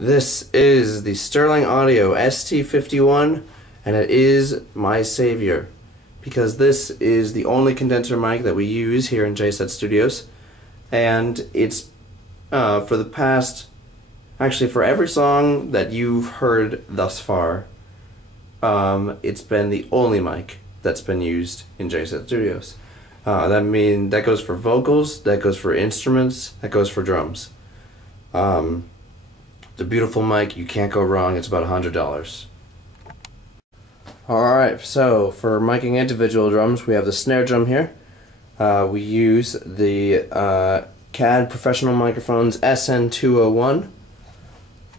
This is the Sterling Audio ST51, and it is my savior because this is the only condenser mic that we use here in JSET Studios, and it's for the past, actually for every song that you've heard thus far, it's been the only mic that's been used in JSET Studios. That goes for vocals, that goes for instruments, that goes for drums. It's a beautiful mic, you can't go wrong, it's about $100. Alright, so for miking individual drums, we have the snare drum here. We use the CAD Professional Microphones SN201.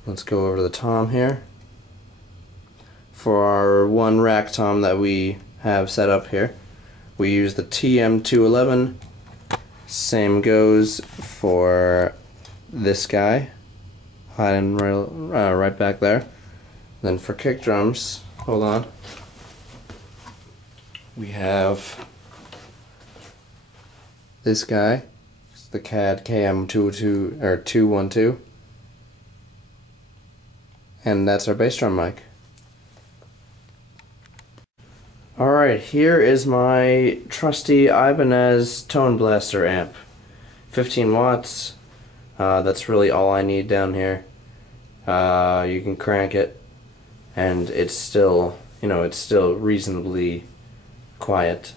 Let's go over to the tom here. For our one rack tom that we have set up here, we use the TM211. Same goes for this guy, hiding right back there. Then for kick drums, hold on, we have this guy, it's the CAD KM212, and that's our bass drum mic. Alright, here is my trusty Ibanez Tone Blaster amp. 15 watts. That's really all I need down here. You can crank it, and it's still, it's still reasonably quiet.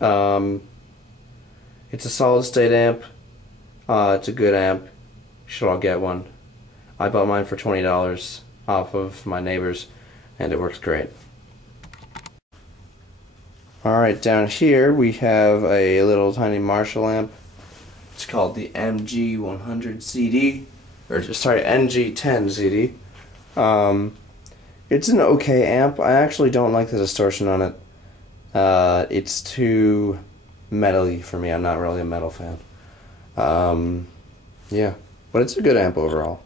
It's a solid state amp. It's a good amp. You should all get one. I bought mine for $20 off of my neighbor's, and it works great. Alright, down here we have a little tiny Marshall amp. It's called the MG100 CD, or sorry, NG10 CD. It's an okay amp. I actually don't like the distortion on it. It's too metally for me. I'm not really a metal fan. Yeah, but it's a good amp overall.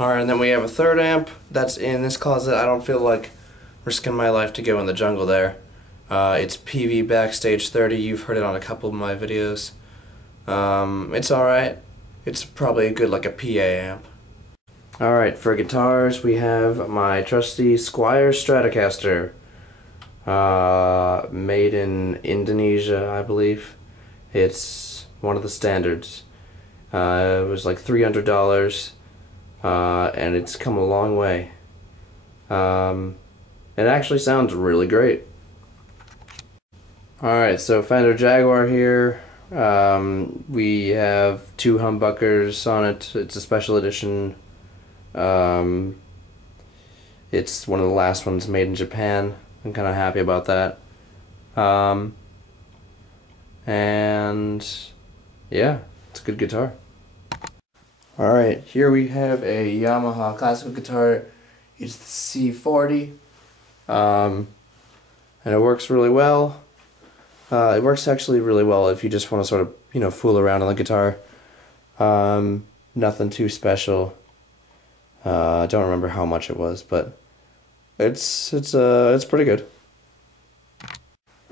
Alright, and then we have a third amp that's in this closet. I don't feel like risking my life to go in the jungle there. It's Peavy Backstage 30. You've heard it on a couple of my videos. It's alright. It's probably a good, like a PA amp. Alright, for guitars we have my trusty Squier Stratocaster. Made in Indonesia, I believe. It's one of the standards. It was like $300, and it's come a long way. It actually sounds really great. Alright, so Fender Jaguar here. We have 2 humbuckers on it. It's a special edition. It's one of the last ones made in Japan. I'm kind of happy about that. And yeah, it's a good guitar. Alright, here we have a Yamaha classical guitar. It's the C40. And it works really well. It works actually really well if you just want to sort of, fool around on the guitar. Nothing too special. I don't remember how much it was, but it's pretty good.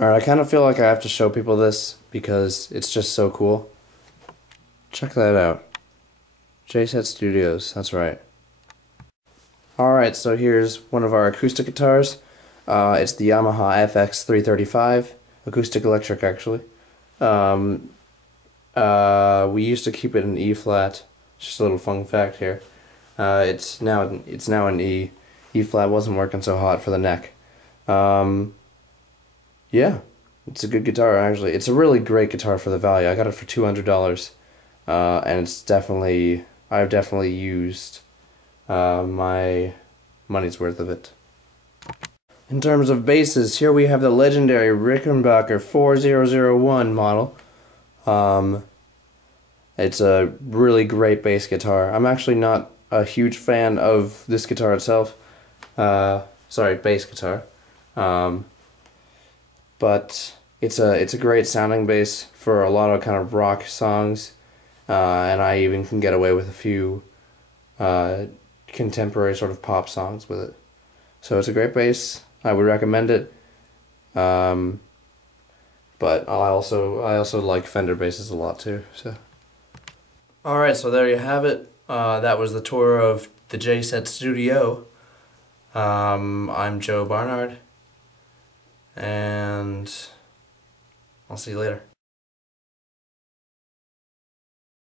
Alright, I kind of feel like I have to show people this because it's just so cool. Check that out. JSET Studios, that's right. Alright, so here's one of our acoustic guitars. It's the Yamaha Fx 335. Acoustic-Electric, actually. We used to keep it in E flat. Just a little fun fact here. It's now in E. E flat wasn't working so hot for the neck. Yeah, it's a good guitar actually. It's a really great guitar for the value. I got it for $200, and I've definitely used my money's worth of it. In terms of basses, here we have the legendary Rickenbacker 4001 model. It's a really great bass guitar. I'm actually not a huge fan of this guitar itself. Sorry, bass guitar. But it's a great sounding bass for a lot of kind of rock songs, and I even can get away with a few contemporary sort of pop songs with it. So it's a great bass. I would recommend it. But I also like Fender basses a lot too. So. Alright, so there you have it. That was the tour of the J-Set Studio. I'm Joe Barnard, and I'll see you later.